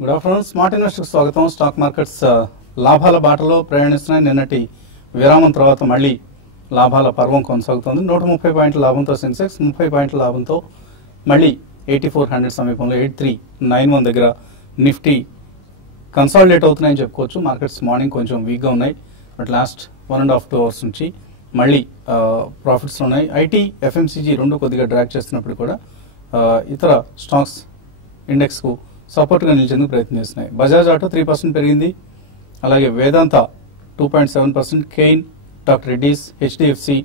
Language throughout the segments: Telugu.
Good afternoon. స్మార్ట్ ఇన్వెస్టర్ స్వాగతం. స్టాక్ మార్కెట్స్ లాభాల బాటలో ప్రయాణిస్తున్నాయి. నిన్నటి విరామం తర్వాత మళ్ళీ లాభాల పర్వం కొనసాగుతోంది. 130 పాయింట్ల లాభంతో సెన్సెక్స్, 30 పాయింట్ల లాభంతో మళ్ళీ 8400 సమీపంలో 8391 దగ్గర నిఫ్టీ కన్సాలిడేట్ అవుతున్నాయని చెప్పుకోవచ్చు. మార్కెట్స్ మార్నింగ్ కొంచెం వీక్గా ఉన్నాయి, బట్ లాస్ట్ 1.5 అవర్స్ నుంచి మళ్ళీ ప్రాఫిట్స్ ఉన్నాయి. ఐటీ, ఎఫ్ఎంసీజీ రెండు కొద్దిగా డ్రాగ్ చేస్తున్నప్పుడు కూడా ఇతర స్టాక్స్ ఇండెక్స్కు సపోర్ట్గా నిలిచేందుకు ప్రయత్నం చేస్తున్నాయి. బజాజ్ ఆటో 3% పెరిగింది, అలాగే వేదాంత 2.7%, కెయిన్, డాక్టర్ రెడ్డీస్, హెచ్డిఎఫ్సి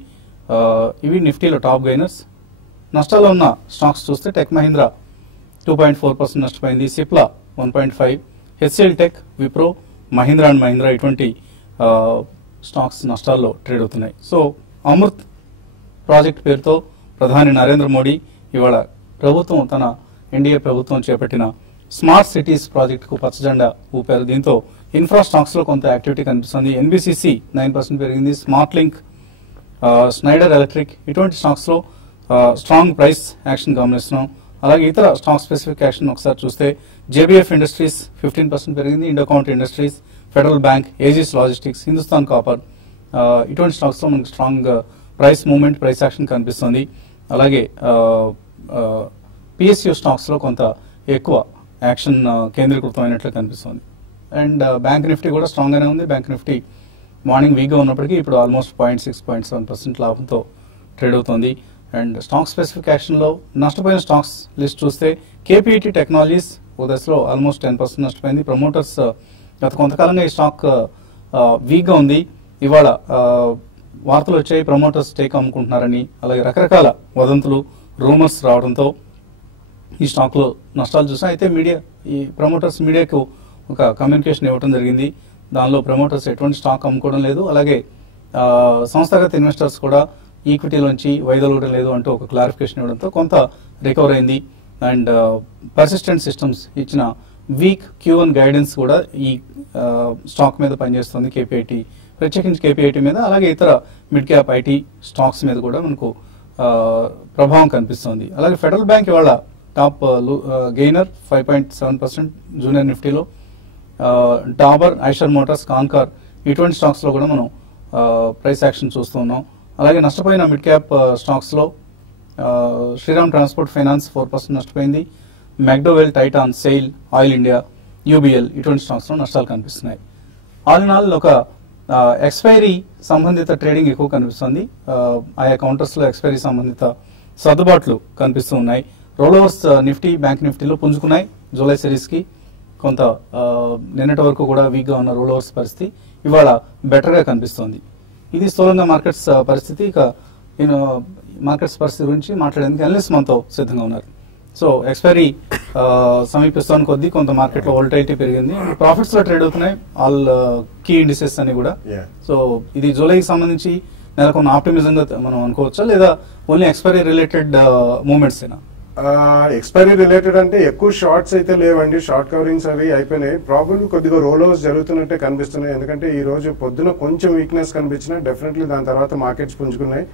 ఇవి నిఫ్టీలో టాప్ గైనర్స్. నష్టాల్లో ఉన్న స్టాక్స్ చూస్తే టెక్ మహీంద్రా 2.4% నష్టపోయింది, Cipla 1.5%, HCl tech, Wipro, Mahindra and Mahindra ఇటువంటి స్టాక్స్ నష్టాల్లో ట్రేడ్ అవుతున్నాయి. సో అమృత్ ప్రాజెక్ట్ పేరుతో ప్రధాని నరేంద్ర మోడీ ఇవాళ ప్రభుత్వం తన ఎన్డీఏ ప్రభుత్వం చేపట్టిన స్మార్ట్ సిటీస్ ప్రాజెక్టుకు పచ్చజెండా ఊపారు. దీంతో ఇన్ఫ్రా స్టాక్స్ లో కొంత యాక్టివిటీ కనిపిస్తుంది. ఎన్బిసిసి 9% పెరిగింది, స్మార్ట్ లింక్, స్నైడర్ ఎలక్ట్రిక్ ఇటువంటి స్టాక్స్ లో స్ట్రాంగ్ ప్రైస్ యాక్షన్ గమనిస్తున్నాం. అలాగే ఇతర స్టాక్ స్పెసిఫిక్ యాక్షన్ ఒకసారి చూస్తే జేబీఎఫ్ ఇండస్ట్రీస్ 15% పెరిగింది, Indo Count industries, Federal Bank, Aegis Logistics, Hindustan Copper ఇటువంటి స్టాక్స్ లో మనకి strong price movement, price action కనిపిస్తుంది. అలాగే పిఎస్యూ స్టాక్స్ లో కొంత ఎక్కువ యాక్షన్ కేంద్రీకృతమైనట్లు కనిపిస్తుంది. అండ్ బ్యాంక్ నిఫ్టీ కూడా స్ట్రాంగ్ గానే ఉంది. బ్యాంక్ నిఫ్టీ మార్నింగ్ వీక్గా ఉన్నప్పటికీ ఇప్పుడు ఆల్మోస్ట్ 0.6-0.7% లాభంతో ట్రేడ్ అవుతుంది. అండ్ స్టాక్ స్పెసిఫిక్ యాక్షన్ లో నష్టపోయిన స్టాక్స్ లిస్ట్ చూస్తే కేపీఈటీ టెక్నాలజీస్ ఒక దశలో ఆల్మోస్ట్ 10% నష్టపోయింది. ప్రమోటర్స్ గత కొంతకాలంగా ఈ స్టాక్ వీక్గా ఉంది. ఇవాళ వార్తలు వచ్చాయి ప్రమోటర్స్ టేక్ అమ్ముకుంటున్నారని, అలాగే రకరకాల వదంతులు, రూమర్స్ రావడంతో ఈ స్టాక్ లో నష్టాలు చూసాం. అయితే మీడియా, ఈ ప్రమోటర్స్ మీడియాకు ఒక కమ్యూనికేషన్ ఇవ్వడం జరిగింది. దానిలో ప్రమోటర్స్ ఎటువంటి స్టాక్ అమ్ముకోవడం లేదు, అలాగే సంస్థాగత ఇన్వెస్టర్స్ కూడా ఈక్విటీలోంచి వైదొలగడం లేదు అంటూ ఒక క్లారిఫికేషన్ ఇవ్వడంతో కొంత రికవర్ అయింది. అండ్ పర్సిస్టెంట్ సిస్టమ్స్ ఇచ్చిన వీక్ Q1 గైడెన్స్ కూడా ఈ స్టాక్ మీద పనిచేస్తుంది. కేపీఐటీ, ప్రత్యేకించి కేపీఐటీ మీద, అలాగే ఇతర మిడ్ క్యాప్ ఐటీ స్టాక్స్ మీద కూడా మనకు ప్రభావం కనిపిస్తుంది. అలాగే ఫెడరల్ బ్యాంక్ ఇవాళ టాప్ గెయినర్ 5.7% జూనియర్ నిఫ్టీలో. డాబర్, ఐషర్ మోటార్స్, కాన్కార్ ఇటువంటి స్టాక్స్ లో కూడా మనం ప్రైస్ యాక్షన్ చూస్తూ ఉన్నాం. అలాగే నష్టపోయిన మిడ్ క్యాప్ స్టాక్స్ లో శ్రీరామ్ ట్రాన్స్పోర్ట్ ఫైనాన్స్ 4% నష్టపోయింది, McDowell, Titan, SAIL, oil India, UBL ఇటువంటి స్టాక్స్ లో నష్టాలు కనిపిస్తున్నాయి. ఆల్ ఇన్ ఆల్ ఒక ఎక్స్పైరీ సంబంధిత ట్రేడింగ్ ఎక్కువ కనిపిస్తుంది. ఆయా కౌంటర్స్ లో ఎక్స్పైరీ సంబంధిత సర్దుబాట్లు కనిపిస్తూ ఉన్నాయి. రోలోవర్స్ నిఫ్టీ, బ్యాంక్ నిఫ్టీలో పుంజుకున్నాయి. జూలై సిరీస్ కి కొంత నిన్నటి వరకు కూడా వీక్ గా ఉన్న రోలోవర్స్ పరిస్థితి ఇవాళ బెటర్ గా కనిపిస్తోంది. ఇది స్థూలంగా మార్కెట్స్ పరిస్థితి. ఇక మార్కెట్స్ పరిస్థితి గురించి మాట్లాడేందుకు అనలిస్ట్ మనతో సిద్ధంగా ఉన్నారు. సో ఎక్స్పైరీ సమీపిస్తున్న కొద్దీ కొంత మార్కెట్ లో వోల్టైలిటీ పెరిగింది. ప్రాఫిట్స్ లో ట్రేడ్ అవుతున్నాయి ఆల్ కీ ఇండిసెస్ అని కూడా. సో ఇది జూలైకి సంబంధించి నెలకొన్న ఆప్టిమిజం గా మనం అనుకోవచ్చా, లేదా ఓన్లీ ఎక్స్పైరీ రిలేటెడ్ మూవ్మెంట్స్ ఏనా? ఎక్స్పైరీ రిలేటెడ్ అంటే ఎక్కువ షార్ట్స్ అయితే లేవండి, షార్ట్ కవరింగ్స్ అవి అయిపోయినాయి. ప్రాబ్లమ్ కొద్దిగా రోలోవర్స్ జరుగుతున్నట్టే కనిపిస్తున్నాయి. ఎందుకంటే ఈ రోజు పొద్దున కొంచెం వీక్నెస్ కనిపించినా డెఫినెట్లీ దాని తర్వాత మార్కెట్స్ పుంజుకున్నాయి.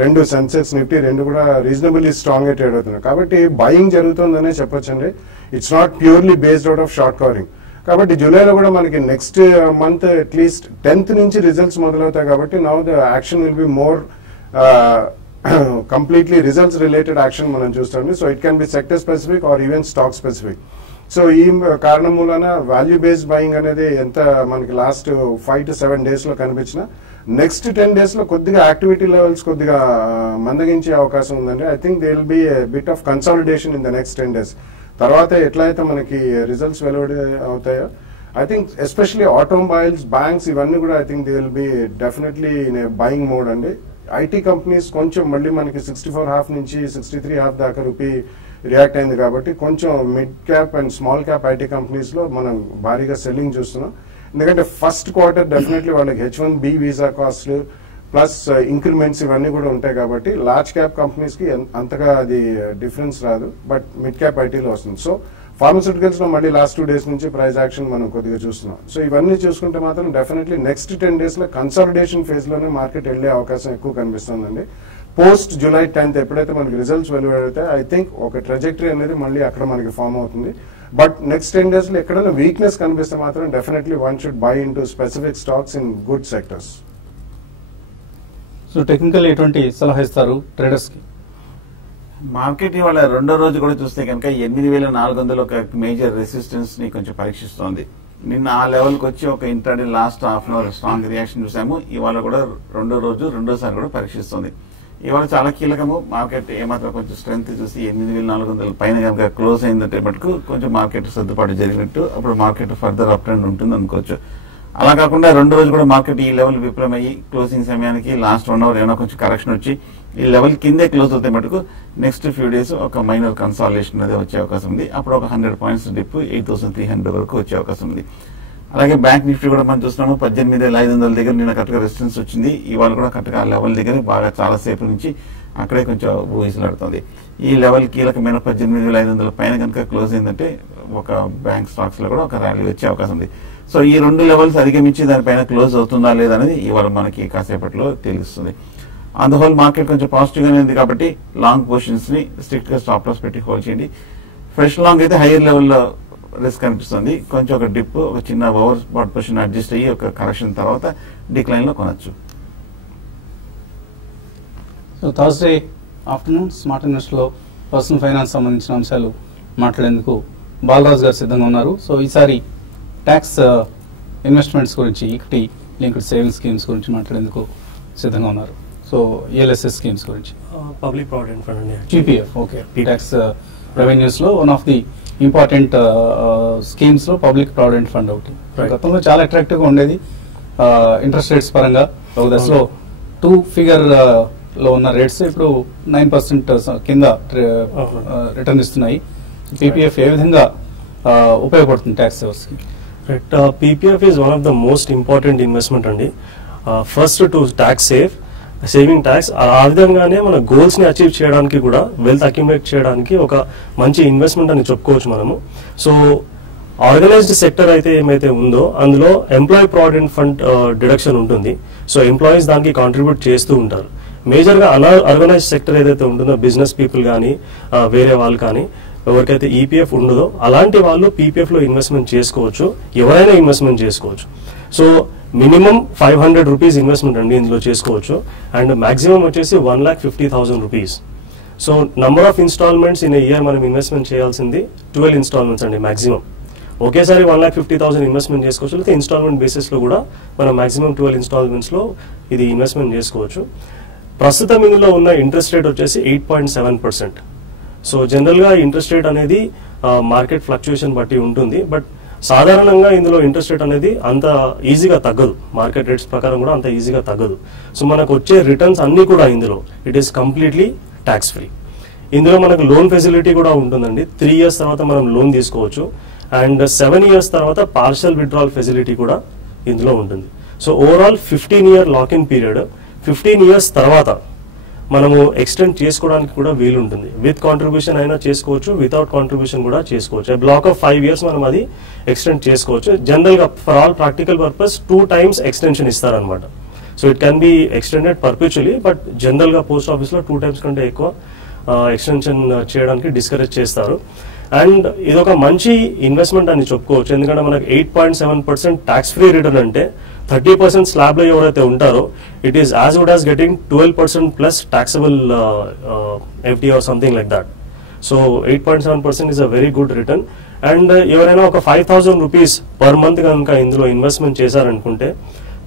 రెండు సెన్సెక్స్, నిఫ్టీ రెండు కూడా రీజనబుల్లీ స్ట్రాంగ్ గా ట్రేడ్ అవుతున్నాయి. కాబట్టి బయింగ్ జరుగుతుందనే చెప్పొచ్చండి. It's not purely based out of short covering. కాబట్టి జూలైలో కూడా మనకి నెక్స్ట్ మంత్ అట్లీస్ట్ 10th నుంచి రిజల్ట్స్ మొదలవుతాయి. కాబట్టి now the action will be more completely results related action మనం చూస్తామండి. So it can B sector specific are even stock specific. So ఈ కారణం మూలన వాల్యూ బేస్డ్ బయింగ్ అనేది ఎంత మనకి లాస్ట్ 5 to 7 days లో కనిపించిన నెక్స్ట్ 10 days లో కొద్దిగా యాక్టివిటీ లెవెల్స్ కొద్దిగా మందగించే అవకాశం ఉందండి. I think they will be bit of consolidation in the next 10 days. తర్వాత ఎట్లయితే మనకి రిజల్ట్స్ వెలువడి అవుతాయో I think especially automobiles, banks ఇవన్నీ కూడా I think they will be definitely in buying mode అండి. ఐటీ కంపెనీస్ కొంచెం మళ్ళీ మనకి 64.5 నుంచి 63.5 దాకా రూపీ రియాక్ట్ అయింది. కాబట్టి కొంచెం mid cap and small cap IT companies లో మనం భారీగా సెల్లింగ్ చూస్తున్నాం. ఎందుకంటే ఫస్ట్ క్వార్టర్ డెఫినెట్లీ వాళ్ళకి H1B వీసా కాస్ట్లు ప్లస్ ఇంక్రిమెంట్స్ ఇవన్నీ కూడా ఉంటాయి. కాబట్టి లార్జ్ క్యాప్ కంపెనీస్ కి అంతగా అది డిఫరెన్స్ రాదు, బట్ మిడ్ క్యాప్ ఐటీలో వస్తుంది. సో ఫార్మస్యూటికల్స్ లో మళ్ళీ లాస్ట్ 2 days నుంచి ప్రైస్ యాక్షన్ మనం కొద్దిగా చూస్తున్నాం. సో ఇవన్నీ చూసుకుంటే మాత్రం డెఫినెట్లీ నెక్స్ట్ 10 days లో కన్సాలిడేషన్ ఫేజ్ లోనే మార్కెట్ వెళ్లే అవకాశం ఎక్కువ కనిపిస్తుందండి. పోస్ట్ జూలై 10th ఎప్పుడైతే మనకి రిజల్ట్స్ వెలువడితే ఐ థింక్ ఒక ట్రెజెక్టరీ అనేది మళ్ళీ అక్కడ మనకి ఫామ్ అవుతుంది. బట్ నెక్స్ట్ 10 days లో ఎక్కడైనా వీక్నెస్ కనిపిస్తే మాత్రం definitely one should buy in to specific stocks in good sectors. So technical ఎటువంటి సలహా ఇస్తారు ట్రేడర్స్ కి? మార్కెట్ ఇవాళ రెండో రోజు కూడా చూస్తే కనుక 8,400 ఒక మేజర్ రెసిస్టెన్స్ ని కొంచెం పరీక్షిస్తోంది. నిన్న ఆ లెవెల్ కి వచ్చి ఒక intraday last half an hour strong reaction చూసాము. ఇవాళ కూడా రెండోసారి కూడా పరీక్షిస్తుంది. ఇవాళ చాలా కీలకము. మార్కెట్ ఏమాత్రం కొంచెం స్ట్రెంత్ చూసి 8,400 పైన కనుక క్లోజ్ అయిందంటే మటుకు కొంచెం మార్కెట్ సర్దుబాటు జరిగినట్టు, అప్పుడు మార్కెట్ ఫర్దర్ అప్ ట్రెండ్ ఉంటుంది అనుకోవచ్చు. అలా కాకుండా రెండో రోజు కూడా మార్కెట్ ఈ లెవెల్ విఫలమయ్యి క్లోజింగ్ సమయానికి లాస్ట్ 1 hour ఏమైనా కొంచెం కరెక్షన్ వచ్చి ఈ లెవెల్ కిందే క్లోజ్ అవుతే మటుకు నెక్స్ట్ ఫ్యూ డేస్ ఒక మైనర్ కన్సాలిడేషన్ అనేది వచ్చే అవకాశం ఉంది. అప్పుడు ఒక 100 points డిప్ 8,300 వరకు వచ్చే అవకాశం ఉంది. అలాగే బ్యాంక్ నిఫ్టీ కూడా మనం చూస్తున్నాము 18,500 దగ్గర నిన్న కరెక్ట్గా రెసిస్టెన్స్ వచ్చింది. ఇవాళ కూడా కరెక్ట్గా లెవెల్ దగ్గర బాగా చాలా సేపు నుంచి అక్కడే కొంచెం ఊహిసలాడుతుంది. ఈ లెవెల్ కీలకమైన 18,500 పైన కనుక క్లోజ్ అయిందంటే ఒక బ్యాంక్ స్టాక్స్ లో కూడా ఒక ర్యాలీ వచ్చే అవకాశం ఉంది. సో ఈ 2 లెవెల్స్ అధిగమించి దానిపైన క్లోజ్ అవుతుందా లేదా అనేది ఇవాళ మనకి కాసేపట్లో తెలుస్తుంది. ఆన్ ద హోల్ మార్కెట్ కొంచెం పాజిటివ్ గానే ఉంది కాబట్టి లాంగ్ పొజిషన్స్ ని స్ట్రిక్ట్ గా స్టాప్ లాస్ పెట్టి హోల్డ్ చేయండి. ఫ్రెష్ లాంగ్ అయితే హైయర్ లెవెల్లో రిస్క్ అనిపిస్తుంది. కొంచెం ఒక డిప్, ఒక చిన్న ఓవర్ స్పాట్ పొజిషన్ అడ్జస్ట్ అయ్యి ఒక కరెక్షన్ తర్వాత డిక్లైన్ లో కొనొచ్చు. So Thursday afternoon smart invest లో పర్సనల్ ఫైనాన్స్ సంబంధించిన అంశాలు మాట్లాడేందుకు బాలరాజు గారు సిద్ధంగా ఉన్నారు. సో ఈసారి ట్యాక్స్ ఇన్వెస్ట్మెంట్స్ గురించి, ఈక్విటీ లింక్డ్ సేవింగ్ స్కీమ్స్ గురించి మాట్లాడేందుకు సిద్ధంగా ఉన్నారు. సో ఈఎల్ఎస్ఎస్ స్కీమ్స్ గురించి, పబ్లిక్ ప్రావిడెంట్ ఫండ్ అండి, జీపీఎఫ్. ఓకే, ట్యాక్స్ రెవెన్యూస్ లో one of the important schemes లో పబ్లిక్ ప్రావిడెంట్ ఫండ్ ఒకటి. గతంలో చాలా అట్రాక్టివ్ గా ఉండేది ఇంట్రెస్ట్ రేట్స్ పరంగా. ఒక దశలో 2 figure లో ఉన్న రేట్స్ ఇప్పుడు 9% కింద రిటర్న్ ఇస్తున్నాయి. పీపీఎఫ్ ఏ విధంగా ఉపయోగపడుతుంది ట్యాక్స్ సేవర్స్ కి? Right, PPF is one of the most important investment అండి. First to tax saving tax, ఆ విధంగానే మన గోల్స్ ని అచీవ్ చేయడానికి కూడా, వెల్త్ అక్యుములేట్ చేయడానికి ఒక మంచి ఇన్వెస్ట్మెంట్ అని చెప్పుకోవచ్చు మనము. సో ఆర్గనైజ్డ్ సెక్టర్ అయితే ఏమైతే ఉందో అందులో ఎంప్లాయీ ప్రావిడెంట్ ఫండ్ డిడక్షన్ ఉంటుంది. సో ఎంప్లాయీస్ దానికి కాంట్రిబ్యూట్ చేస్తూ ఉంటారు. మేజర్ గా అనార్గనైజ్డ్ సెక్టర్ ఏదైతే ఉంటుందో, బిజినెస్ పీపుల్ కానీ వేరే వాళ్ళు కానీ ఎవరికైతే ఈపీఎఫ్ ఉండదో అలాంటి వాళ్ళు పీపీఎఫ్ లో ఇన్వెస్ట్మెంట్ చేసుకోవచ్చు. ఎవరైనా ఇన్వెస్ట్మెంట్ చేసుకోవచ్చు. సో మినిమం 500 రూపీస్ ఇన్వెస్ట్మెంట్ అండి ఇందులో చేసుకోవచ్చు. అండ్ మాక్సిమం వచ్చేసి 1,50,000 rupees. So number of installments in year మనం ఇన్వెస్ట్మెంట్ చేయాల్సింది 12 ఇన్స్టాల్మెంట్స్ అండి మాక్సిమం. ఒకేసారి 1,50,000 ఇన్వెస్ట్మెంట్ చేసుకోవచ్చు. లేకపోతే ఇన్స్టాల్మెంట్ బేసిస్ లో కూడా మనం మాక్సిమం 12 ఇన్స్టాల్మెంట్స్ లో ఇది ఇన్వెస్ట్మెంట్ చేసుకోవచ్చు. ప్రస్తుతం ఇందులో ఉన్న ఇంట్రెస్ట్ రేట్ వచ్చేసి 8.7%. సో జనరల్ గా ఇంట్రెస్ట్ రేట్ అనేది మార్కెట్ ఫ్లక్చుయేషన్ బట్టి ఉంటుంది. బట్ సాధారణంగా ఇందులో ఇంట్రెస్ట్ రేట్ అనేది అంత ఈజీగా తగ్గదు. మార్కెట్ రేట్స్ ప్రకారం కూడా అంత ఈజీగా తగ్గదు. సో మనకు వచ్చే రిటర్న్స్ అన్ని కూడా ఇందులో it is completely tax free. ఇందులో మనకు లోన్ ఫెసిలిటీ కూడా ఉంటుందండి. 3 years తర్వాత మనం లోన్ తీసుకోవచ్చు. అండ్ 7 years తర్వాత పార్షల్ విత్డ్రాల్ ఫెసిలిటీ కూడా ఇందులో ఉంటుంది. So overall 15-year lock-in period. 15 years తర్వాత మనము ఎక్స్టెండ్ చేసుకోవడానికి కూడా వీలుంటుంది. విత్ కాంట్రిబ్యూషన్ అయినా చేసుకోవచ్చు, వితౌట్ కాంట్రిబ్యూషన్ కూడా చేసుకోవచ్చు. బ్లాక్ ఆఫ్ 5 years మనం అది ఎక్స్టెండ్ చేసుకోవచ్చు. జనరల్ గా for all practical purpose 2 times extension ఇస్తారనమాట. So it can be extended perpetually. But general గా పోస్ట్ ఆఫీస్ లో 2 times కంటే ఎక్కువ ఎక్స్టెన్షన్ చేయడానికి డిస్కరేజ్ చేస్తారు. అండ్ ఇదొక మంచి ఇన్వెస్ట్మెంట్ అని చెప్పుకోవచ్చు. ఎందుకంటే మనకు 8.7% ట్యాక్స్ ఫ్రీ రిటర్న్ అంటే 30% స్లాబ్ లో ఎవరైతే ఉంటారో it is as good as getting 12% plus taxable FD or something like that. So 8.7% is a very good return. And ఎవరైనా ఒక 5,000 రూపీస్ పర్ మంత్ కనుక ఇందులో ఇన్వెస్ట్మెంట్ చేశారనుకుంటే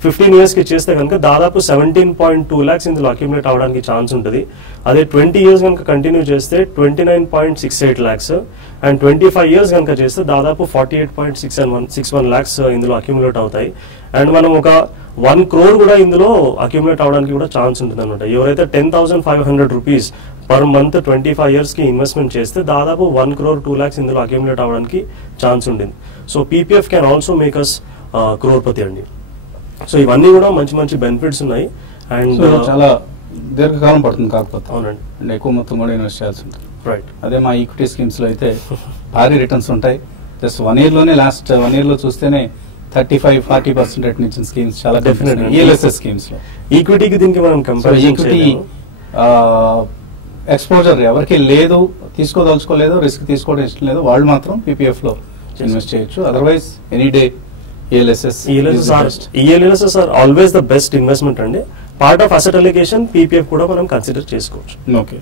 15 years కి చేస్తే కనుక దాదాపు 17.2 lakhs ఇందులో అక్యుములేట్ అవడానికి ఛాన్స్ ఉంటుంది. అదే 20 years కనుక కంటిన్యూ చేస్తే 29.68 lakhs. అండ్ 25 years కనుక చేస్తే దాదాపు 48.61 lakhs ఇందులో అక్యుములేట్ అవుతాయి. అండ్ మనం ఒక 1 crore కూడా ఇందులో అక్యుములేట్ అవడానికి కూడా ఛాన్స్ ఉంటుంది అనమాట. ఎవరైతే 10,500 రూపీస్ పర్ మంత్ 25 years కి ఇన్వెస్ట్మెంట్ చేస్తే దాదాపు 1 crore 2 lakhs ఇందులో అక్యుములేట్ అవడానికి ఛాన్స్ ఉంటుంది. So PPF can also make us crorepati అండి. సో ఇవన్నీ కూడా మంచి మంచి బెనిఫిట్స్ ఉన్నాయి. అండ్ చాలా దీర్ఘకాలం పడుతుంది కాకపోతే. అవునండి. అండ్ ఎక్కువ మొత్తం కూడా ఇన్వెస్ట్ చేయాల్సి ఉంటుంది. రైట్. అదే మా ఈక్విటీ స్కీమ్స్ లో అయితే భారీ రిటర్న్స్ ఉంటాయి. జస్ట్ 1 year లోనే, లాస్ట్ 1 year లో చూస్తేనే 35-40% రిటర్న్ ఇచ్చిన స్కీమ్స్ చాలా డెఫినెట్. ఈఎల్ఎస్ఎస్ స్కీమ్స్ లో ఈక్విటీకి దీనికి మనం కంపేర్ ఈక్విటీ ఎక్స్పోజర్ ఎవరికి లేదు, తీసుకోదలుచుకోలేదు, రిస్క్ తీసుకోవడం ఇష్టం లేదు, వాళ్ళు మాత్రం PPF లో ఇన్వెస్ట్ చేయొచ్చు. Otherwise any day ELSS are always the best investment అండి. Part of asset allocation PPF కూడా మనం కన్సిడర్ చేసుకోవచ్చు. ఓకే,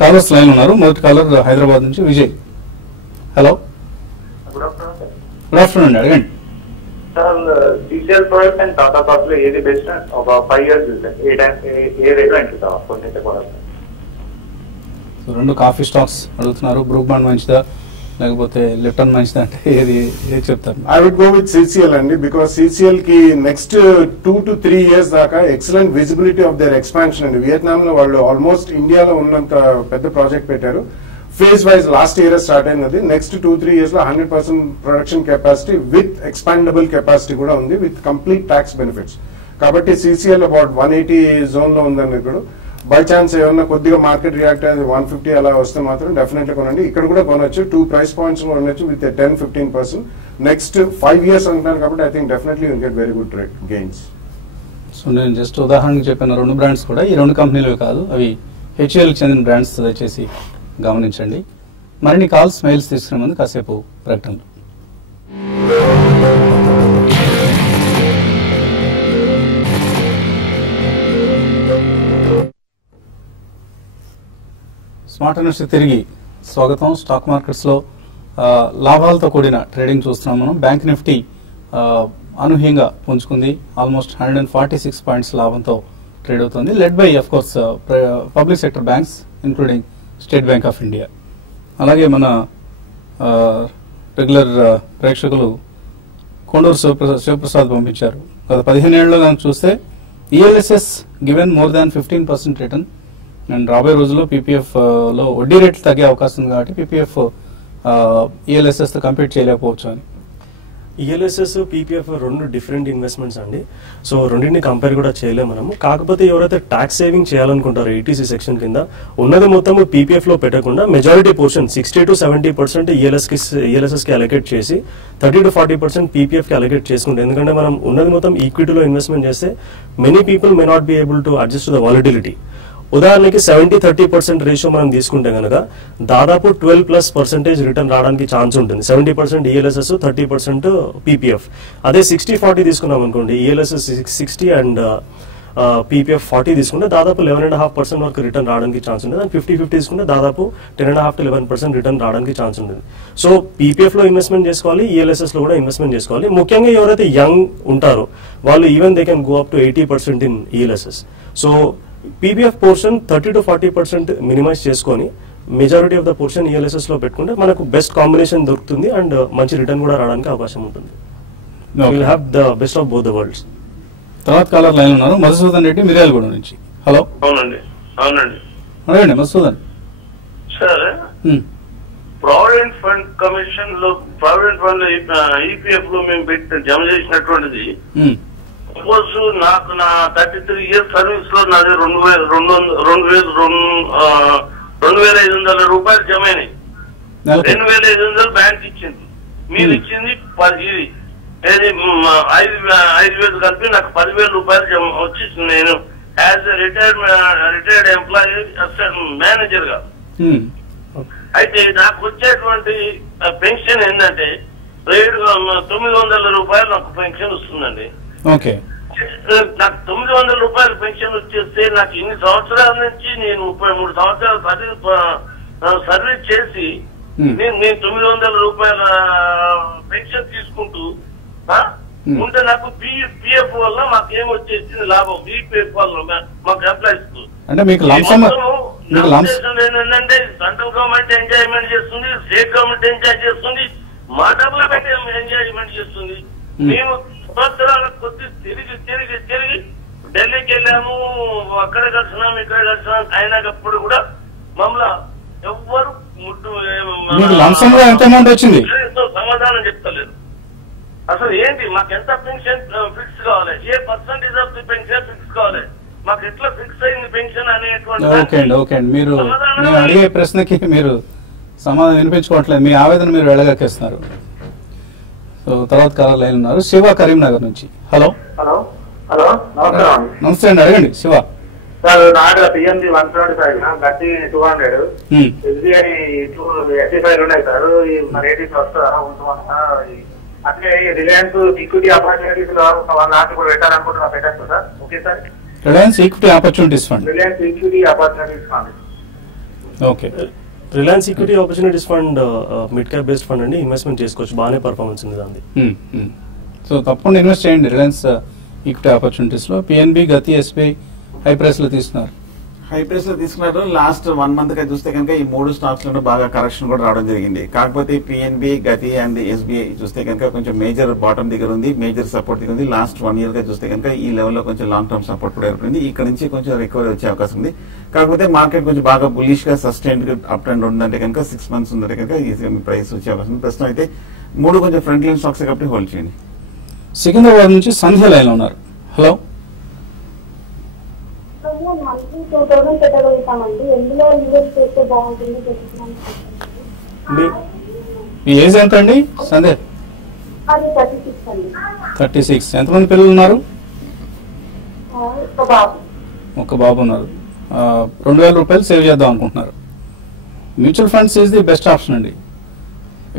కాలర్స్ లైన్ ఉన్నారు. మొదటి కాలర్ హైదరాబాద్ నుంచి విజయ్. హలో, గుడ్ ఆఫ్టర్నూన్, అడగండి. Sir, CCL product and Tata cost లో ఏది బెస్ట్? ఒక 5 years ఏ రేట్ ఎంట్రీ కొన్ని కూడా. రెండు కాఫీ స్టాక్స్ అడుగుతున్నారు. బ్రూక్ బాండ్ మంచిదా లేకపోతే లిప్టన్ మంచిదా అంటే ఏది చెప్తారు? I would go with CCL అండి, బికాస్ CCL కి నెక్స్ట్ 2 to 3 years దాకా excellent visibility of their expansion అండి. వియత్నాం లో వాళ్ళు ఆల్మోస్ట్ ఇండియాలో ఉన్నంత పెద్ద ప్రాజెక్ట్ పెట్టారు. Phase wise last year start అయినది. నెక్స్ట్ 2-3 years లో 100% production capacity with expandable capacity కూడా ఉంది, విత్ కంప్లీట్ ట్యాక్స్ బెనిఫిట్స్. కాబట్టి CCL అబౌట్ 180 జోన్ లో ఉందండి. ఇప్పుడు బై ఛాన్స్ ఏమన్నా కొద్దిగా మార్కెట్ రియాక్ట్ అయ్యేది 150 అలా వస్తే మాత్రం డెఫినెట్లీ కొనండి. ఇక్కడ కూడా కొనొచ్చు, 2 price points లో కొనొచ్చు విత్ 10-15%. నెక్స్ట్ 5 years అంటున్నాను కాబట్టి I think definitely you get very good gains. So నేను జస్ట్ ఉదాహరణకి చెప్పిన 2 బ్రాండ్స్ కూడా ఈ 2 కంపెనీలు కాదు, అవి HUL చెందిన బ్రాండ్స్. దయచేసి గమనించండి. మరిన్ని కాల్స్, మెయిల్స్ తీసుకునే ముందు కాసేపు ప్రకటనలు. స్మార్ట్ ఇన్వెస్టర్ తిరిగి స్వాగతం. స్టాక్ మార్కెట్స్ లో లాభాలతో కూడిన ట్రేడింగ్ చూస్తున్నాం మనం. బ్యాంక్ నిఫ్టీ అనూహ్యంగా పుంజుకుంది. ఆల్మోస్ట్ 146 పాయింట్స్ లాభంతో ట్రేడ్ అవుతుంది. Led by of course public sector banks including state bank of India. అలాగే మన రెగ్యులర్ ప్రేక్షకులు కొండూరు శివప్రసాద్ పంపించారు. గత 15 ఏళ్లలో కనుక చూస్తే ELSS given more than 15% return. And రాబోయే రోజుల్లో PPF లో వడ్డీ రేట్లు తగ్గే అవకాశం ఉంది కాబట్టి PPF ELSS తో కంపీట్ చేయలేకపోవచ్చు అని. ELSS, PPF 2 డిఫరెంట్ ఇన్వెస్ట్మెంట్స్ అండి. సో రెండింటిని కంపేర్ కూడా చేయలేము మనము. కాకపోతే ఎవరైతే ట్యాక్స్ సేవింగ్ చేయాలనుకుంటారో ETC సెక్షన్ కింద ఉన్నది మొత్తం PPF లో పెట్టకుండా మెజారిటీ పోర్షన్ 60 to 70% ELSS కి అలొకేట్ చేసి 30 to 40% PPF కి అలొకేట్ చేసుకుంటాం. ఎందుకంటే మనం ఉన్నది మొత్తం ఈక్విటీలో ఇన్వెస్ట్మెంట్ చేస్తే many people may not be able to adjust to the volatility. ఉదాహరణకి 70-30% రేషియో మనం తీసుకుంటే కనుక దాదాపు 12+% రిటర్న్ రావడానికి ఛాన్స్ ఉంటుంది. 70% ELSS, 30% PPF. అదే 60-40 తీసుకున్నాం అనుకోండి, ELSS 60 అండ్ PPF 40 తీసుకుంటే దాదాపు 11.5% వరకు రిటర్న్ రావడానికి ఛాన్స్ ఉంటుంది. అండ్ 50-50 తీసుకుంటే దాదాపు 10.5 to 11% రిటర్న్ రావడానికి ఛాన్స్ ఉంటుంది. సో PPF లో ఇన్వెస్ట్మెంట్ చేసుకోవాలి, ELSS లో కూడా ఇన్వెస్ట్మెంట్ చేసుకోవాలి. ముఖ్యంగా ఎవరైతే యంగ్ ఉంటారో వాళ్ళు even they can go up to 80% in ELSS. So PPF portion 30 to 40% minimize చేసుకొని majority of the portion ELSS లో పెట్టుకుంటే మనకు బెస్ట్ కాంబినేషన్ దొరుకుతుంది అండ్ మంచి రిటర్న్ కూడా రావడానికి అవకాశం ఉంటుంది. Will have the best of both the worlds. తర్వాత కాలర్ లైన్ ఉన్నారు. మధుసూదన్ రెడ్డి మిర్యాలగూడ నుంచి. హలో. అవునండి. అడగండి Madhusudan. Sir, provident fund commission లో ప్రావిడెంట్ ఫండ్ EPF లో మేము పెట్టి జమ చేసినటువంటిది సపోజ్ నాకు నా 33 years సర్వీస్ లో నాది 2,500 రూపాయలు జమ అయినాయి. 2,500 బ్యాంక్ ఇచ్చింది, మీరు ఇచ్చింది 10. ఏది 5,000 కలిపి నాకు 10,000 రూపాయలు జమ వచ్చేసింది. నేను యాజ్ రిటైర్డ్ ఎంప్లాయీ మేనేజర్ గా. అయితే నాకు వచ్చేటువంటి పెన్షన్ ఏంటంటే 900 రూపాయలు నాకు పెన్షన్ వస్తుందండి. నాకు 900 రూపాయలు పెన్షన్ వచ్చేస్తే నాకు ఇన్ని సంవత్సరాల నుంచి నేను 33 సంవత్సరాలు సర్వీస్ చేసి నేను 900 రూపాయల పెన్షన్ తీసుకుంటూ ఉంటే నాకు PF వల్ల మాకు ఏమొచ్చేసింది లాభం? PF వల్ల మాకు ఎంప్లాయీస్ ఏంటంటే సెంట్రల్ గవర్నమెంట్ ఎంజాయ్మెంట్ చేస్తుంది, స్టేట్ గవర్నమెంట్ ఎంజాయ్ చేస్తుంది, మా డబ్బులు పెట్టి ఎంజాయ్మెంట్ చేస్తుంది. మేము సంవత్సరాల కొద్ది తిరిగి ఢిల్లీకి వెళ్ళాము, అక్కడ కలిసినాము, ఇక్కడ కలిసినాం. అయినప్పుడు కూడా మమ్మల్ని ఎవ్వరు సమాధానం చెప్తలేదు. అసలు ఏంటి మాకు ఎంత పెన్షన్ ఫిక్స్ కావాలి, ఏ percentage of the pension fix కావాలి, మాకు ఎట్లా ఫిక్స్ అయింది పెన్షన్ అనేటువంటి. ఓకే అండి, మీరు నేను అడిగే ప్రశ్నకి మీరు సమాధానం వినిపించుకోవట్లేదు, మీ ఆవేదన మీరు వెళ్ళగక్కేస్తున్నారు. సో తర్వాత కాలర్ లైన్ ఉన్నారు. శివ కరీంనగర్ నుంచి. హలో. నమస్తే అండి, అడగండి శివ. సార్ నాడు పిఎండి 175, గట్టి 200, ఎస్బీఐ 285 ఉన్నాయి సార్. మరి రేటింగ్ వస్తుందా ఉంటుందా? అట్లే రిలయన్స్ ఈక్విటీ ఆపర్చునిటీస్ ఒక 1 lakh కూడా పెట్టాలనుకుంటున్నా, పెట్టచ్చు sir? Okay sir. Reliance equity opportunities fund. Reliance equity opportunities fund. Okay. Reliance equity opportunities fund mid cap based fund అండి, ఇన్వెస్ట్మెంట్ చేసుకోవచ్చు, బాగానే పర్ఫార్మెన్స్ ఉంది దాన్ని. సో తప్పకుండా ఇన్వెస్ట్ చేయండి రిలయన్స్ ఈక్విటీ ఆపర్చునిటీస్ లో. పిఎన్బి, గతి, ఎస్బీఐ హై ప్రైస్ లో తీసుకున్నారు. హై ప్రైస్ లో తీసుకున్నారు. లాస్ట్ 1 month గా చూస్తే కనుక ఈ 3 స్టాక్స్ లో బాగా కరెక్షన్ కూడా రావడం జరిగింది. కాకపోతే పిఎన్బి, గతి అండ్ ఎస్బీఐ చూస్తే కనుక కొంచెం మేజర్ బాటమ్ దగ్గర ఉంది, మేజర్ సపోర్ట్ దగ్గర ఉంది. లాస్ట్ 1 year గా చూస్తే కనుక ఈ లెవెల్లో కొంచెం లాంగ్ టర్మ్ సపోర్ట్ కూడా ఏర్పడింది. ఇక్కడ నుంచి కొంచెం రికవరీ వచ్చే అవకాశం ఉంది. కాకపోతే మార్కెట్ కొంచెం బాగా బులిష్ గా సస్టైన్ అప్ అండ్ ఉందంటే కనుక 6 months ఉందంటే కనుక ఈ ప్రైస్ వచ్చే అవకాశం ఉంది. ప్రస్తుతం అయితే 3 కొంచెం ఫ్రంట్ లైన్ స్టాక్స్ కాబట్టి హోల్డ్ చేయండి. సికింద్రాబాద్ నుంచి సంధ్య లైన్ లో ఉన్నారు. హలో. మంత్లీ 2000 పెట్టగలుగుతామండి, ఎందులో ఇన్వెస్ట్ చేస్తే బాగుంటుంది తెలుసుకున్నాను. మీ ఏజ్ ఎంత అండి సంధ్య? అది 36 అండి. 36. ఎంతమంది పిల్లలు ఉన్నారు? ఒక బాబు. ఒక బాబు ఉన్నారు. 2000 రూపాయలు సేవ్ చేద్దాం అనుకుంటున్నారు. Mutual funds is the best option అండి.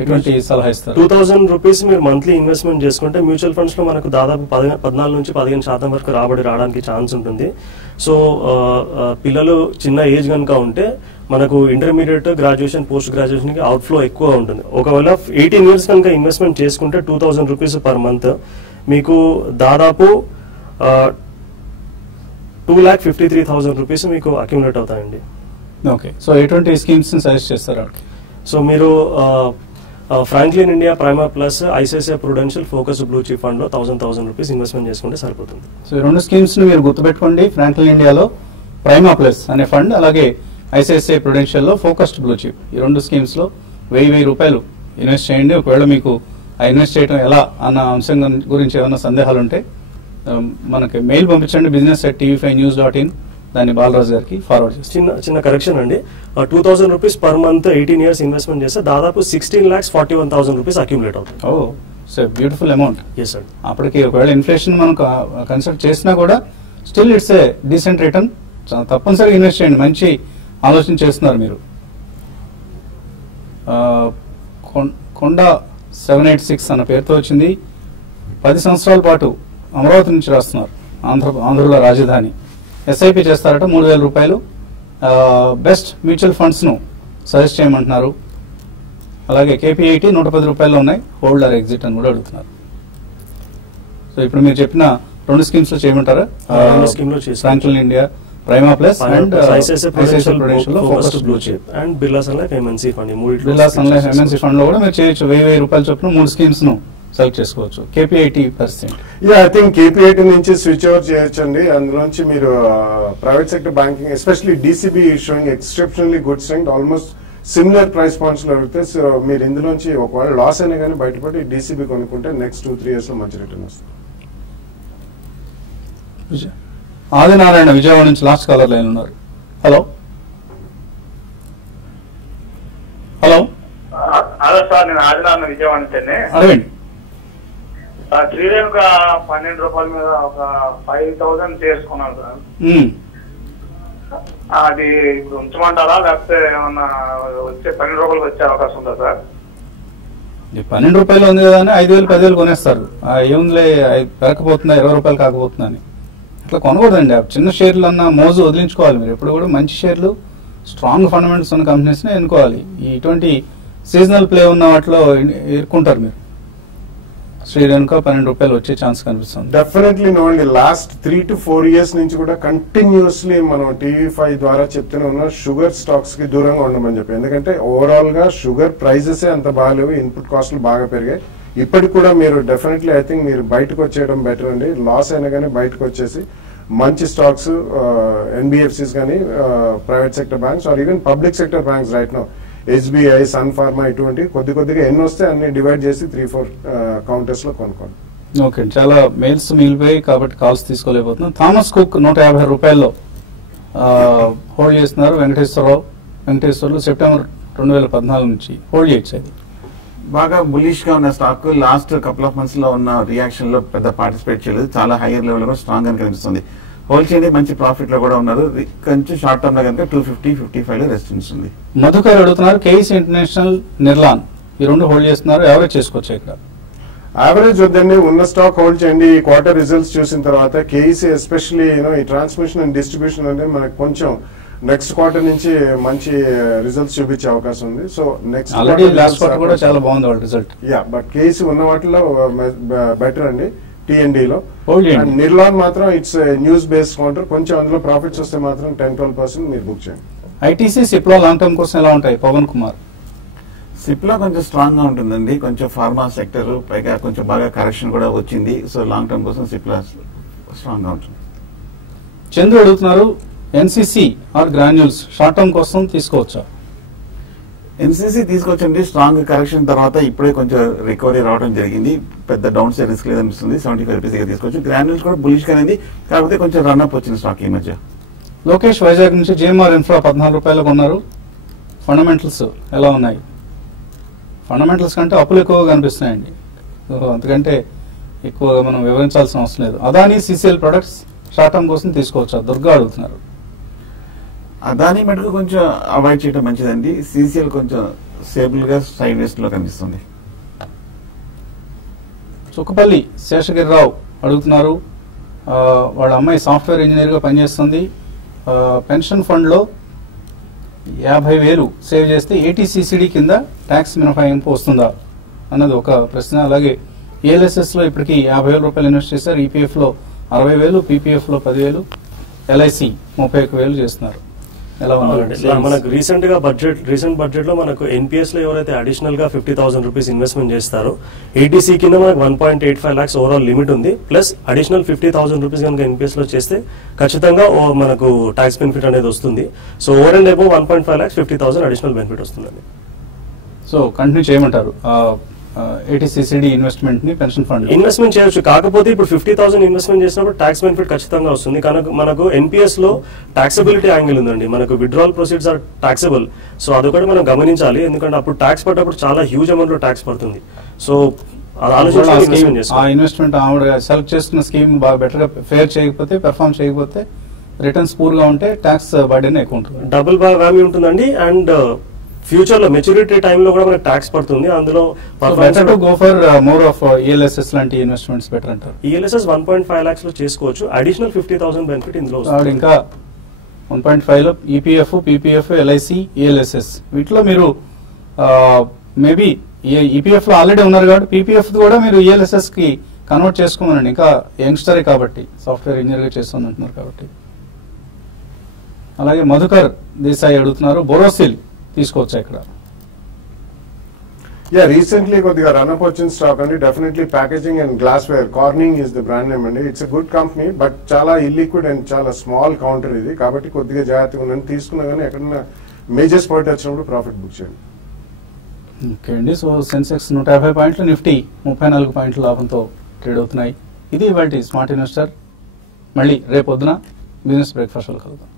ఎటువంటి సలహా ఇస్తారు? 2000 రూపీస్ మీరు మంత్లీ ఇన్వెస్ట్మెంట్ చేసుకుంటే మ్యూచువల్ ఫండ్స్ లో మనకు దాదాపు 14 నుంచి 15% వరకు రాబడి రావడానికి ఛాన్స్ ఉంటుంది. సో పిల్లలు చిన్న ఏజ్ కనుక ఉంటే మనకు ఇంటర్మీడియట్, గ్రాడ్యుయేషన్, పోస్ట్ గ్రాడ్యుయేషన్ కి అవుట్ ఫ్లో ఎక్కువ ఉంటుంది. ఒకవేళ 18 years కనుక ఇన్వెస్ట్మెంట్ చేసుకుంటే 2000 రూపీస్ పర్ మంత్ మీకు దాదాపు 2,53,000 రూపీస్ మీకు అక్యుములేట్ అవుతాయండి. ఓకే. సో ఎటువంటి స్కీమ్స్ సజెస్ట్ చేస్తారు? సో మీరు Franklin India Prima plus ICICI Prudential focus blue chip fund లో 1000 రూపీస్ ఇన్వెస్ట్మెంట్ చేసుకుంటే సరిపోతుంది. సో ఈ 2 స్కీమ్స్ ని మీరు గుర్తుపెట్టుకోండి. ఫ్రాంక్లిన్ ఇండియాలో ప్రైమా ప్లస్ అనే ఫండ్, అలాగే ఐసిఐసిఐ ప్రుడెన్షియల్ లో ఫోకస్డ్ బ్లూ చిప్, ఈ 2 స్కీమ్స్ లో 1000 రూపాయలు ఇన్వెస్ట్ చేయండి. ఒకవేళ మీకు ఆ ఇన్వెస్ట్ చేయడం ఎలా అన్న అంశం గురించి ఏమైనా సందేహాలు ఉంటే మనకి మెయిల్ పంపించండి, business@tv5news.in. దాన్ని బాలరాజు గారికి ఫార్వర్డ్ చేస్తాం. చిన్న కరెక్షన్ అండి, 2000 rupees per month 18 years investment చేస్తే దాదాపు 16,41,000 రూపీస్ అక్యుములేట్ అవుతుంది. Oh, so beautiful amount. Yes sir. అప్పటికి ఒకవేళ ఇన్ఫ్లేషన్ మనం కన్సిడర్ చేసినా కూడా still it's a decent return. తప్పనిసరిగా ఇన్వెస్ట్ చేయండి. మంచి ఆలోచన చేస్తున్నారు మీరు. కొండ 786 అన్న పేరుతో వచ్చింది. 10 సంవత్సరాల పాటు అమరావతి నుంచి రాస్తున్నారు. ఆంధ్రలో రాజధాని. ఎస్ఐపి చేస్తారట 3,000 రూపాయలు. బెస్ట్ మ్యూచువల్ ఫండ్స్ ను సజెస్ట్ చేయమంటున్నారు. అలాగే KP80 110 రూపాయలు ఉన్నాయి. హోల్డ్ ఆర్ ఎగ్జిట్ అని కూడా అడుగుతున్నారు. సో ఇప్పుడు మీరు చెప్పిన 2 స్కీమ్స్ లో చేయమంటారా? Franklin India Prima Plus and ICICI Prudential లో focused blue chip and Birla Sun Life MNC fund. Birla Sun Life MNC fund లో కూడా మీరు చేయొచ్చు. 1000 రూపాయలు చొప్పున 3 స్కీమ్స్ ను సెలెక్ట్ చేసుకోవచ్చు. KP80%. ఐ థింక్ KP80 నుంచి స్విచ్ ఓవర్ చేయొచ్చండి. అందులోంచి మీరు private sector banking especially DCB showing exceptionally good strength, almost similar price points లో దొరుకుతాయి. సో మీరు ఇందులోంచి ఒకవేళ లాస్ అయినా కానీ బయటపడి DCB కొనుక్కుంటే నెక్స్ట్ 2-3 years లో మంచి రిటర్న్ వస్తుంది. ఆదినారాయణ విజయవాడ నుంచి లాస్ట్ కాలర్ లైన్ ఉన్నారు. హలో. హలో సార్, నేను ఆదినారాయణ విజయవాడ నుంచి. అడగండి. శ్రీరేణుక 12 రూపాయల మీద ఒక 5,000 చేసుకున్నాను సార్. అది ఇప్పుడు ఉంచమంటారా, లేకపోతే ఏమన్నా వచ్చే 12 రూపాయలకు వచ్చే అవకాశం ఉందా సార్? 12 రూపాయలు ఉంది కదా అని 5,000 10,000 కొనేస్తారు. ఏముందిలే పెరకపోతుందా 20 రూపాయలు కాకపోతుందా అని అట్లా కొనకూడదండి. చిన్న షేర్లు అన్న మోజు వదిలించుకోవాలి. మీరు ఎప్పుడు కూడా మంచి షేర్లు, స్ట్రాంగ్ ఫండమెంటల్స్ ఉన్న కంపెనీస్ నే ఎన్నుకోవాలి. ఇటువంటి సీజనల్ ప్లే ఉన్న వాటిలో ఇరుక్కుంటారు మీరు. శ్రీరేణుక 12 రూపాయలు వచ్చే ఛాన్స్ కనిపిస్తుంది. డెఫినెట్లీ నో అండి. లాస్ట్ 3 to 4 years నుంచి కూడా కంటిన్యూస్లీ మనం TV5 ద్వారా చెప్తూనే ఉన్నాం షుగర్ స్టాక్స్ కి దూరంగా ఉండమని చెప్పి. ఎందుకంటే ఓవరాల్ గా షుగర్ ప్రైజెస్ అంత బాగాలేవు, ఇన్పుట్ కాస్ట్లు బాగా పెరిగాయి. ఇప్పటికి కూడా మీరు డెఫినెట్లీ ఐ థింక్ మీరు బయటకు వచ్చేయడం బెటర్ అండి. లాస్ అయినా కానీ బయటకు వచ్చేసి మంచి స్టాక్స్ NBFCs కానీ private sector banks or even public sector banks right now SBI, Sun Pharma ఇటువంటి కొద్దిగా ఎన్ని వస్తే అన్ని డివైడ్ చేసి 3-4 కౌంటర్స్ లో కొనుక్కోండి. ఓకే, చాలా మెయిల్స్ మిగిలిపోయాయి కాబట్టి కాల్స్ తీసుకోలేకపోతున్నాం. థామస్ కుక్ 150 రూపాయల్లో హోల్డ్ చేస్తున్నారు. వెంకటేశ్వర్లు సెప్టెంబర్ 2014 నుంచి హోల్డ్ చేయొచ్చు. అది బాగా బులిష్ గా ఉన్న stock last couple of months లో ఉన్న రియాక్షన్ లో పెద్ద పార్టిసిపేట్ చేయలేదు. చాలా హైయర్ లెవెల్ లో స్ట్రాంగ్ గా కనిపిస్తుంది. హోల్డ్ చేయండి, మంచి ప్రాఫిట్ లో కూడా ఉన్నారు. కొంచెం షార్ట్ టర్మ్ లో కనుక 250-55 లో రెసిస్టెన్స్ ఉంది. మధుకర్ అడుగుతున్నారు కేఈసీ ఇంటర్నేషనల్, నిర్లాన్ ఈ రెండు హోల్డ్ చేస్తున్నారు, ఎవరేజ్ చేసుకోవచ్చు ఇక్కడ? యావరేజ్ వద్దండి, ఉన్న స్టాక్ హోల్డ్ చేయండి. ఈ క్వార్టర్ రిజల్ట్స్ చూసిన తర్వాత కేఈసీ ఎస్పెషల్లీ ఈ ట్రాన్స్మిషన్ అండ్ డిస్ట్రిబ్యూషన్ అనేది మనకు కొంచెం నెక్స్ట్ క్వార్టర్ నుంచి మంచి రిజల్ట్స్ చూపించే అవకాశం ఉంది. So next already last quarter కూడా చాలా బాగుంది వాళ్ళ రిజల్ట్. బట్ కేఈసీ ఉన్న వాటిలో బెటర్ అండి TND లో. Hold చేయండి. నిర్లాన్ మాత్రం ఇట్స్ న్యూస్ బేస్డ్ కౌంటర్, కొంచెం అందులో ప్రాఫిట్స్ వస్తే మాత్రం 10-12% మీరు బుక్ చేయండి. ఐటీసీ సిప్లా లాంగ్ టర్మ్ కోసం ఎలా ఉంటాయి పవన్ కుమార్? సిప్లా కొంచెం స్ట్రాంగ్ గా ఉంటుందండి, కొంచెం ఫార్మా సెక్టర్, పైగా కొంచెం బాగా కరెక్షన్ కూడా వచ్చింది. సో లాంగ్ టర్మ్ కోసం సిప్లా స్ట్రాంగ్ గా ఉంటుంది. చంద్రు అడుగుతున్నారు NCC or Granules short term కోసం తీసుకోవచ్చా? ఎన్సీసీ తీసుకొచ్చండి, స్ట్రాంగ్ కరెక్షన్ తర్వాత ఇప్పుడే కొంచెం రికవరీ రావడం జరిగింది. పెద్ద డౌన్ సైడ్ రిస్క్ లేదనిపిస్తుంది. 75 రూపీస్ దగ్గర తీసుకోవచ్చు. గ్రాన్యూల్స్ కూడా బులిష్ గానే, కాకపోతే కొంచెం రన్అప్ వచ్చింది స్టాక్ ఈ మధ్య. లోకేష్ వైజాగ్ నుంచి జిఎంఆర్ ఇన్ఫ్రా 14 రూపాయలకు ఉన్నారు. ఫండమెంటల్స్ ఎలా ఉన్నాయి? ఫండమెంటల్స్ కంటే అప్పులు ఎక్కువగా కనిపిస్తున్నాయండి, అందుకంటే ఎక్కువగా మనం వివరించాల్సిన అవసరం లేదు. Adani CCL products short term కోసం తీసుకోవచ్చా? దుర్గా అడుగుతున్నారు. అదాని మటుకు కొంచెం అవాయిడ్ చేయడం మంచిదండి. CCL కొంచెం స్టేబుల్ గా సైడ్ వేస్ట్ లో కనిపిస్తుంది. చుక్కపల్లి శేషగిరిరావు అడుగుతున్నారు, వాళ్ళ అమ్మాయి సాఫ్ట్వేర్ ఇంజనీర్ గా పనిచేస్తుంది. పెన్షన్ ఫండ్ లో 50,000 సేవ్ చేస్తే ATCCD కింద ట్యాక్స్ మినహాయింపు వస్తుందా అన్నది ఒక ప్రశ్న. అలాగే ELSS లో ఇప్పటికి 50,000 రూపాయలు ఇన్వెస్ట్ చేశారు. EPF లో 60,000, PPF లో 10,000, LIC 31,000 చేస్తున్నారు. ఎలా మనకు రీసెంట్ బడ్జెట్ లో మనకు ఎన్పిఎస్ లో ఎవరైతే అడిషనల్ గా 50,000 రూపీస్ ఇన్వెస్ట్మెంట్ చేస్తారో ఏటీసీ కింద మనకు 1.85 lakhs ఓవరాల్ లిమిట్ ఉంది. ప్లస్ అడిషనల్ 50,000 రూపీస్ కనుక ఎన్పిఎస్ లో చేస్తే ఖచ్చితంగా మనకు ట్యాక్స్ బెనిఫిట్ అనేది వస్తుంది. So over and above 1.5 lakhs 50,000 additional benefit వస్తుందండి. సో కంటిన్యూ చేయమంటారు ATCCD ఇన్వెస్ట్మెంట్ ని పెన్షన్ ఫండ్ ఇన్వెస్ట్మెంట్ చేయొచ్చు. కాకపోతే ఇప్పుడు 50,000 ఇన్వెస్ట్మెంట్ చేసినప్పుడు ట్యాక్స్ బెనిఫిట్ ఖచ్చితంగా వస్తుంది. కనుక మనకు ఎన్పిఎస్ లో టాక్సబిలిటీ యాంగిల్ ఉందండి. మనకు withdrawal proceeds are taxable. So అదొకటి మనం గమనించాలి, ఎందుకంటే అప్పుడు ట్యాక్స్ పడ్డప్పుడు చాలా హ్యూజ్ అమౌంట్ లో ట్యాక్స్ పడుతుంది. సో అది ఆలోచించి ఆ ఇన్వెస్ట్మెంట్ ఆవిడ సెలెక్ట్ చేసుకున్న స్కీమ్ బాగా బెటర్ గా ఫేర్ చేయకపోతే, పెర్ఫార్మ్ చేయకపోతే, రిటర్న్స్ పూర్ గా ఉంటే ట్యాక్స్ బర్డెన్ ఎక్కువ ఉంటుంది, డబుల్ వాల్యూ ఉంటుందండి. అండ్ ఫ్యూచర్ లో మెచ్యూరిటీ టైమ్ లో కూడా మనకు ట్యాక్స్ పడుతుంది. అందులో go for more of ELSS లాంటి ఇన్వెస్ట్మెంట్స్ బెటర్ అంటారు. ELSS 1.5 lakhs లో చేసుకోవచ్చు. అడిషనల్ 50,000 బెనిఫిట్ ఇందులో ఇంకా 1.5 లో EPF, PPF, LIC, ELSS వీటిలో మీరు మేబీ EPF లో ఆల్రెడీ ఉన్నారు కాబట్టి PPF కూడా మీరు ELSS కి కన్వర్ట్ చేసుకోమనండి. ఇంకా యంగ్స్టరే కాబట్టి, సాఫ్ట్వేర్ ఇంజనీర్ గా చేస్తుంది అంటున్నారు కాబట్టి. అలాగే మధుకర్ దేశాయి అడుగుతున్నారు బోరోసిల్ తీసుకోవచ్చా ఇక్కడ? రీసెంట్లీ కొద్దిగా రన్అప్ వచ్చిన స్టాక్ అండి. Definitely packaging and glassware, Corning is the brand name అండి. It's a good company, but చాలా ఇల్లిక్విడ్ అండ్ చాలా స్మాల్ కౌంటర్ ఇది, కాబట్టి కొద్దిగా జాగ్రత్తగా ఉండండి. తీసుకున్నా కానీ ఎక్కడన్నా మేజర్ స్పాట్ వచ్చినప్పుడు ప్రాఫిట్ బుక్ చేయండి. ఓకే అండి. సో సెన్సెక్స్ 150 పాయింట్లు, నిఫ్టీ 34 పాయింట్ల లాభంతో ట్రేడ్ అవుతున్నాయి. ఇది ఇవాల్టి స్మార్ట్ ఇన్వెస్టర్. మళ్ళీ రేపు పొద్దున బిజినెస్ బ్రేక్ఫాస్ట్ కలుద్దాం.